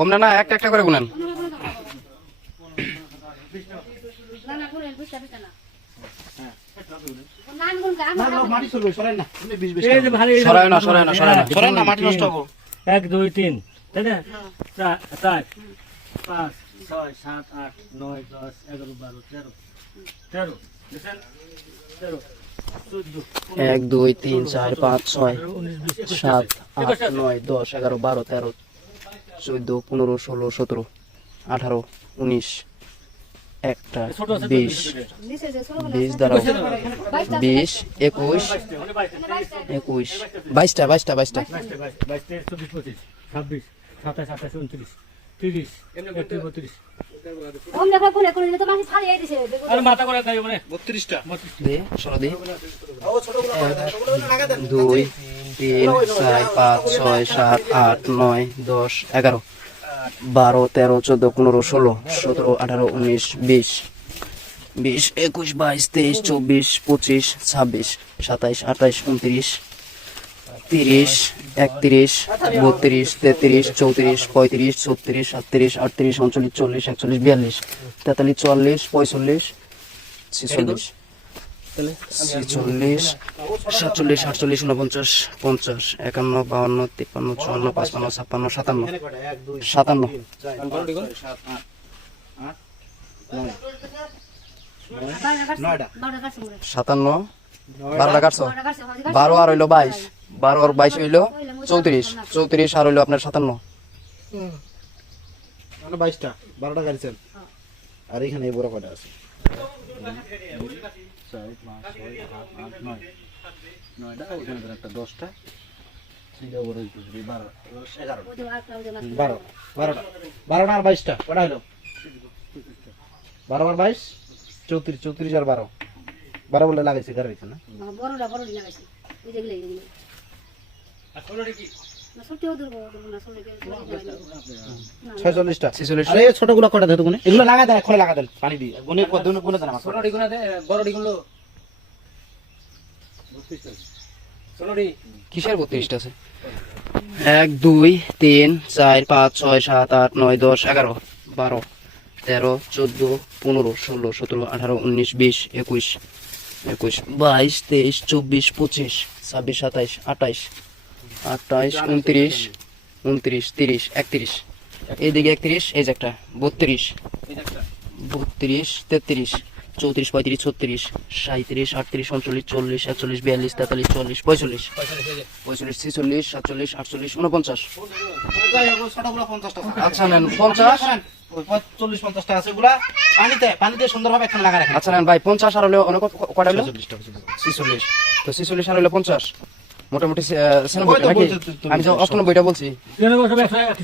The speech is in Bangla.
ওমনা না একটা একটা করে গুনেন। সরায় না সরায় না সরায় না মাটি নষ্ট হবো। 1 2 3 তাই না 4 5 6 7 8 9 10 11 12 13 13 দেখেন 13 14 1 2 3 4 5 6 7 8 9 10 11 12 13 14 15 16 17 18 19 একটা 20 20 দ্বারা 20 21 21 22টা 22টা 22টা 22 23 24 25 26 27 28 29 30 31 আর মাথা করে খাইও মানে 32টা দে সরা দে 2 3 4 5 6 7 8 9 10 11 12 13 14 15 16 17 18 19 20 20 21 22 23 24 25 26 27 28 29 30 31 32 33 34 35 36 37 38 39 40 41 42 43 44 45 46 46 47 48 49 50 51 52 53 54 55 56 57 57 57 12টা কাটছো 12 আর হইলো 22 12 আর 22 হইলো 34 34 আর হইলো আপনার 57 মানে 22টা 12টা গাড়িছেন আর এখানে এই বড় কয়টা আছে 4 5 6 7 8 9 9টা ওখানে একটা 10টা সিধা বড় 12 11 12টা 12টা আর 22টা কয়টা হলো 12 আর 22 34 34 আর 12 12 বলে লাগাইছে গাড়ি না বড়টা লাগাইছে এই যে এগুলো আর ছোটটা কি না ছোটও ধরবো না ছোটকে 46টা 46 আরে ছোটগুলো কয়টা দে তো গুনে এগুলো লাগা দেন এখন লাগা দেন পানি দিয়ে গুনে গুনে দেন আমার ছোটটি গুনা দে বড়টি গুলো 32টা ছোটটি কিসের 32টা আছে 1 2 3 4 5 6 7 8 9 10 11 12 13 14 15 16 17 18 19 20 21 22 23 24 25 26 27 28 28 29 29 30 31 এইদিকে 31 এই যে একটা 32 32 33 34 35 36 37 38 39 40 41 42 43 44 45 46 46 47 48 49 ছোটগুলো 50টা আচ্ছা নেন 50 ওই 40 50টা আছে ওগুলা পানিতে সুন্দরভাবে এখন লাগা রাখেন আচ্ছা নেন ভাই 50 আর হলো অনেক কয়টা হলো 46টা 46 তো 46 আর হলো 50 মোটামুটি 96 নাকি আমি যে 98 বলছি কেন সব একসাথে